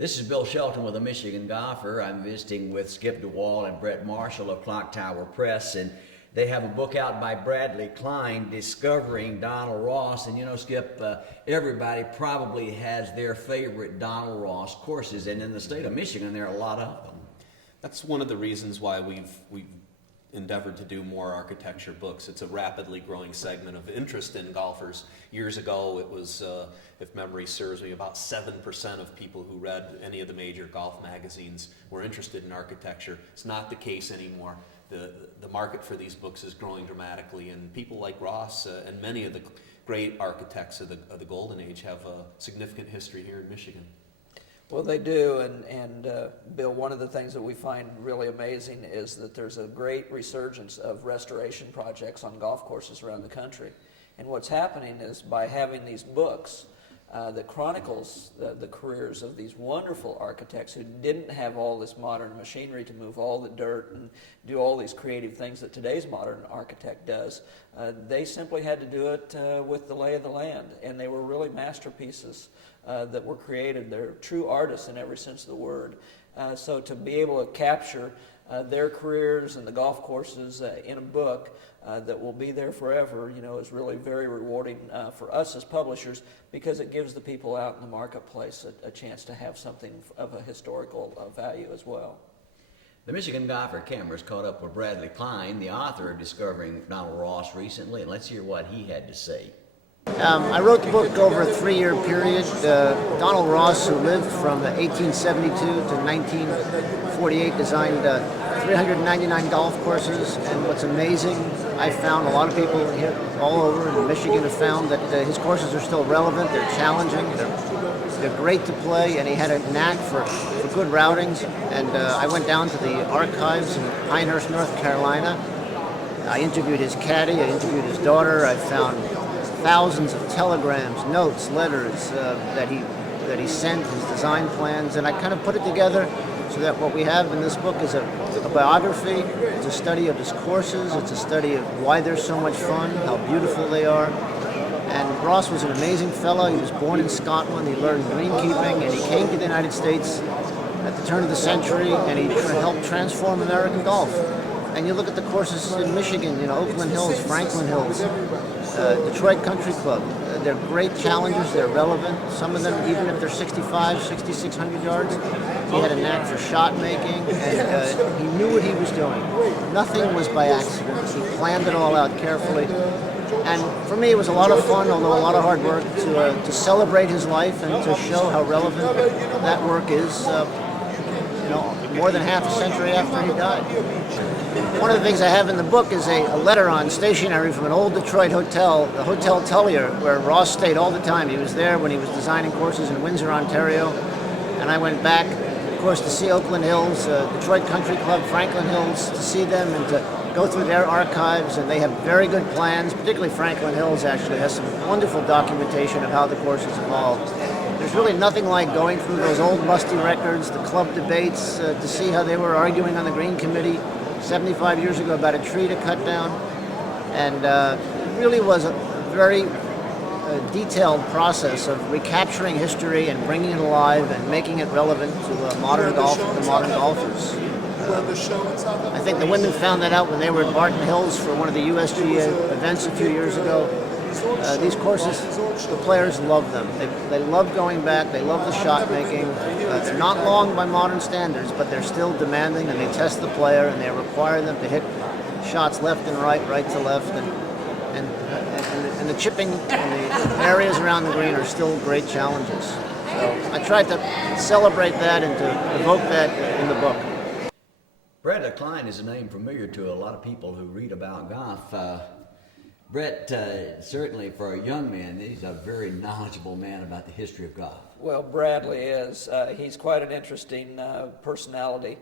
This is Bill Shelton with a Michigan Golfer. I'm visiting with Skip DeWal and Brent Marshall of Clocktower Press, and they have a book out by Bradley Klein, Discovering Donald Ross. And you know, Skip, everybody probably has their favorite Donald Ross courses, and in the state of Michigan, there are a lot of them. That's one of the reasons why we've endeavored to do more architecture books. It's a rapidly growing segment of interest in golfers. Years ago, it was, if memory serves me, about 7% of people who read any of the major golf magazines were interested in architecture. It's not the case anymore. The market for these books is growing dramatically, and people like Ross and many of the great architects of the Golden Age have a significant history here in Michigan. Well, they do, and Bill, one of the things that we find really amazing is that there's a great resurgence of restoration projects on golf courses around the country. And what's happening is by having these books that chronicles the careers of these wonderful architects who didn't have all this modern machinery to move all the dirt and do all these creative things that today's modern architect does, they simply had to do it with the lay of the land, and they were really masterpieces that were created. They're true artists in every sense of the word. So to be able to capture their careers and the golf courses in a book that will be there forever, you know, is really very rewarding for us as publishers, because it gives the people out in the marketplace a chance to have something of a historical value as well. The Michigan golfer cameras caught up with Bradley Klein, the author of Discovering Donald Ross, recently, and let's hear what he had to say. I wrote the book over a 3-year period. Donald Ross, who lived from 1872 to 1948, designed 399 golf courses. And what's amazing, I found a lot of people here all over in Michigan have found that his courses are still relevant. They're challenging. They're great to play, and he had a knack for good routings. And I went down to the archives in Pinehurst, North Carolina. I interviewed his caddy. I interviewed his daughter. I found thousands of telegrams, notes, letters that he sent, his design plans, and I kind of put it together so that what we have in this book is a biography. It's a study of his courses. It's a study of why they're so much fun, how beautiful they are. And Ross was an amazing fellow. He was born in Scotland. He learned greenkeeping, and he came to the United States at the turn of the century, and he helped transform American golf. And you look at the courses in Michigan, you know, Oakland Hills, Franklin Hills, Detroit Country Club. They're great challengers. They're relevant. Some of them, even if they're 65, 6,600 yards, he had a knack for shot making, and he knew what he was doing. Nothing was by accident. He planned it all out carefully. And for me, it was a lot of fun, although a lot of hard work, to celebrate his life and to show how relevant that work is, more than half a century after he died. One of the things I have in the book is a letter on stationery from an old Detroit hotel, the Hotel Tullier, where Ross stayed all the time. He was there when he was designing courses in Windsor, Ontario, and I went back, of course, to see Oakland Hills, Detroit Country Club, Franklin Hills, to see them and to go through their archives, and they have very good plans. Particularly Franklin Hills actually has some wonderful documentation of how the courses evolved. There's really nothing like going through those old musty records, the club debates, to see how they were arguing on the Green Committee 75 years ago about a tree to cut down. And it really was a very detailed process of recapturing history and bringing it alive and making it relevant to modern golf and modern golfers. I think the women found that out when they were at Barton Hills for one of the USGA events a few years ago. These courses, the players love them. They love going back. They love the shot making. They're not long by modern standards, but they're still demanding, and they test the player, and they require them to hit shots left and right, right to left, and the chipping and the areas around the green are still great challenges. So I tried to celebrate that and to evoke that in the book. Bradley Klein is a name familiar to a lot of people who read about golf. Brett, certainly for a young man, he's a very knowledgeable man about the history of golf. Well, Bradley is. He's quite an interesting personality.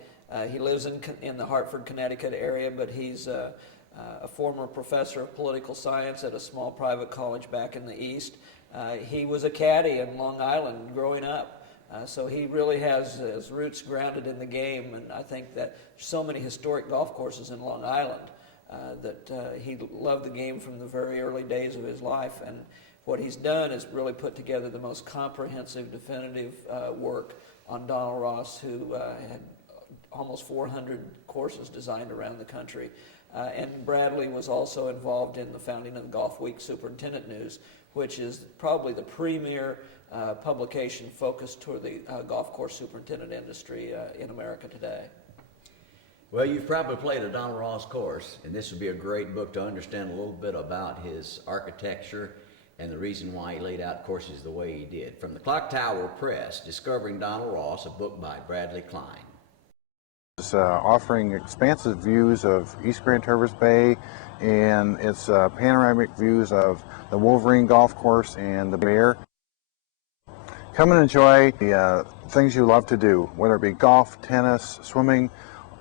He lives in the Hartford, Connecticut area, but he's a former professor of political science at a small private college back in the East. He was a caddy in Long Island growing up. So he really has his roots grounded in the game, and I think that there's so many historic golf courses in Long Island that he loved the game from the very early days of his life. And What he's done is really put together the most comprehensive, definitive work on Donald Ross, who had almost 400 courses designed around the country. And Bradley was also involved in the founding of the Golf Week Superintendent News, which is probably the premier publication focused toward the golf course superintendent industry in America today. Well, you've probably played a Donald Ross course, and this would be a great book to understand a little bit about his architecture and the reason why he laid out courses the way he did. From the Clocktower Press, Discovering Donald Ross, a book by Bradley Klein. It's offering expansive views of East Grand Traverse Bay, and it's panoramic views of the Wolverine Golf Course and the Bear. Come and enjoy the things you love to do, whether it be golf, tennis, swimming.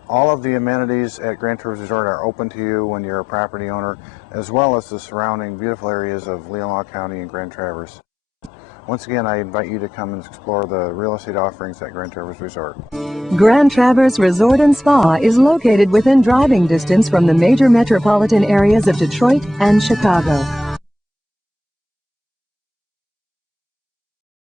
All of the amenities at Grand Traverse Resort are open to you when you're a property owner, as well as the surrounding beautiful areas of Leelanau County and Grand Traverse. Once again, I invite you to come and explore the real estate offerings at Grand Traverse Resort. Grand Traverse Resort and Spa is located within driving distance from the major metropolitan areas of Detroit and Chicago.